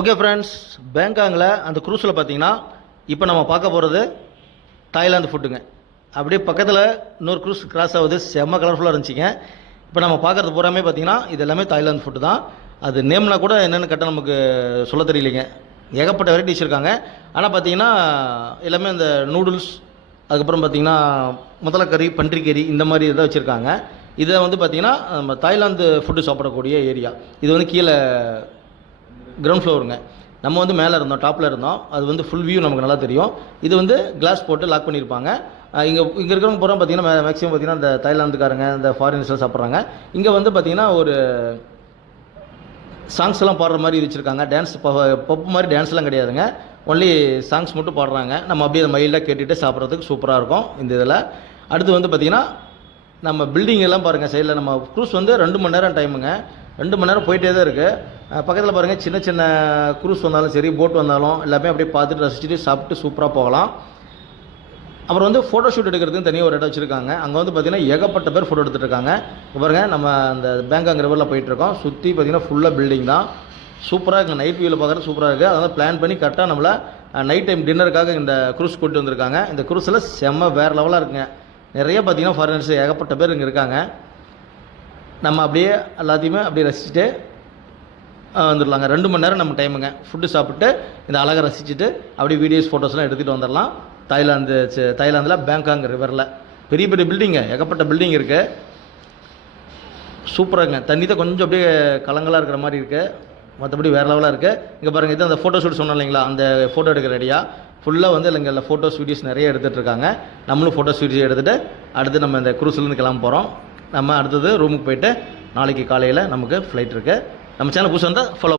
Okay friends, பேங்காங்கில் அந்த க்ரூஸில் பார்த்தீங்கன்னா இப்போ நம்ம பார்க்க போகிறது தாய்லாந்து ஃபுட்டுங்க. அப்படியே பக்கத்தில் இன்னொரு க்ரூஸ் கிராஸ் ஆகுது, செம்ம கலர்ஃபுல்லாக இருந்துச்சுங்க. இப்போ நம்ம பார்க்குறது பூராமே பார்த்தீங்கன்னா இது எல்லாமே தாய்லாந்து ஃபுட்டு தான். அது நேம்னா கூட என்னென்னு கரெக்டாக நமக்கு சொல்ல தெரியலைங்க. ஏகப்பட்ட வெரைட்டிஸ் இருக்காங்க. ஆனால் பார்த்தீங்கன்னா எல்லாமே அந்த நூடுல்ஸ், அதுக்கப்புறம் பார்த்தீங்கன்னா முதலக்கறி, பன்றிக்கறி இந்த மாதிரி இதை வச்சுருக்காங்க. இதை வந்து பார்த்திங்கன்னா நம்ம தாய்லாந்து ஃபுட்டு சாப்பிடக்கூடிய ஏரியா. இது வந்து கீழே கிரவுண்ட் ஃப்ளோருங்க. நம்ம வந்து மேலே இருந்தோம், டாப்பில் இருந்தோம். அது வந்து ஃபுல் வியூ நமக்கு நல்லா தெரியும். இது வந்து கிளாஸ் போட்டு லாக் பண்ணியிருப்பாங்க. இங்கே இருக்கிறவங்க போகிறோம் பார்த்தீங்கன்னா மேக்ஸிமம் பார்த்தீங்கன்னா இந்த தாய்லாந்துக்காரங்க, இந்த ஃபாரினர்ஸ்லாம் சாப்பிட்றாங்க. இங்கே வந்து பார்த்தீங்கன்னா ஒரு சாங்ஸ் எல்லாம் பாடுற மாதிரி வச்சுருக்காங்க. டான்ஸ் பப்பு மாதிரி டான்ஸ்லாம் கிடையாதுங்க, ஒன்லி சாங்ஸ் மட்டும் பாடுறாங்க. நம்ம அப்படியே மைல்டாக கேட்டுகிட்டு சாப்பிட்றதுக்கு சூப்பராக இருக்கும் இந்த இதில். அடுத்து வந்து பார்த்திங்கன்னா நம்ம பில்டிங் எல்லாம் பாருங்கள் சைடில். நம்ம க்ரூஸ் வந்து 2 மணி நேரம் டைமுங்க. 2 மணி நேரம் போயிட்டே தான் இருக்குது. பக்கத்தில் பாருங்கள், சின்ன சின்ன க்ரூஸ் வந்தாலும் சரி, போட் வந்தாலும் எல்லாமே அப்படியே பார்த்துட்டு ரசிச்சுட்டு சாப்பிட்டு சூப்பராக போகலாம். அப்புறம் வந்து ஃபோட்டோ ஷூட் எடுக்கிறதுக்கு தனியாக ஒரு இடம் வச்சுருக்காங்க. அங்கே வந்து பார்த்திங்கன்னா ஏகப்பட்ட பேர் ஃபோட்டோ எடுத்துகிட்டு இருக்காங்க. பாருங்கள், நம்ம அந்த பேங்காங் ரிவரில் போயிட்டுருக்கோம். சுற்றி பார்த்திங்கன்னா ஃபுல்லாக பில்டிங் தான். சூப்பராக இருக்குது. நைட் வியூவில் பார்க்குறது சூப்பராக இருக்குது. அதனால் பிளான் பண்ணி கரெக்டாக நம்மளை நைட் டைம் டின்னருக்காக இந்த க்ரூஸ் கூப்பிட்டு வந்திருக்காங்க. இந்த க்ரூஸில் செம்ம வேறு லெவலாக இருக்குங்க. நிறைய பார்த்திங்கன்னா ஃபாரினர்ஸ் ஏகப்பட்ட பேர் இங்கே இருக்காங்க. நம்ம அப்படியே எல்லாத்தையுமே அப்படியே ரசிச்சுட்டு வந்துடலாங்க. 2 மணி நேரம் நம்ம டைமுங்க. ஃபுட்டு சாப்பிட்டு இந்த அழகாக ரசிச்சுட்டு அப்படியே வீடியோஸ் ஃபோட்டோஸ்லாம் எடுத்துகிட்டு வந்துடலாம். தாய்லாந்தில் பேங்காங் ரிவரில் பெரிய பெரிய பில்டிங்கு, ஏகப்பட்ட பில்டிங் இருக்குது. சூப்பராகுங்க. தண்ணி தான் கொஞ்சம் அப்படியே கலங்களாக இருக்கிற மாதிரி இருக்குது. மற்றபடி வேறு லெவலாக இருக்குது. இங்கே பாருங்கள், இது அந்த ஃபோட்டோ ஷூட் சொன்னோம் இல்லைங்களா, அந்த ஃபோட்டோ எடுக்கிற ரெடியாக ஃபுல்லாக வந்து இங்கே ஃபோட்டோஸ் வீடியோஸ் நிறைய எடுத்துகிட்டு இருக்காங்க. நம்மளும் ஃபோட்டோஸ் வீடியோ எடுத்துகிட்டு அடுத்து நம்ம இந்த க்ரூஸ்லேருந்து கிளம்ப போகிறோம். நம்ம அடுத்தது ரூமுக்கு போயிட்டு நாளைக்கு காலையில் நமக்கு ஃப்ளைட் இருக்குது. நம்ம சேனல் புதுசாக இருந்தால் ஃபாலோ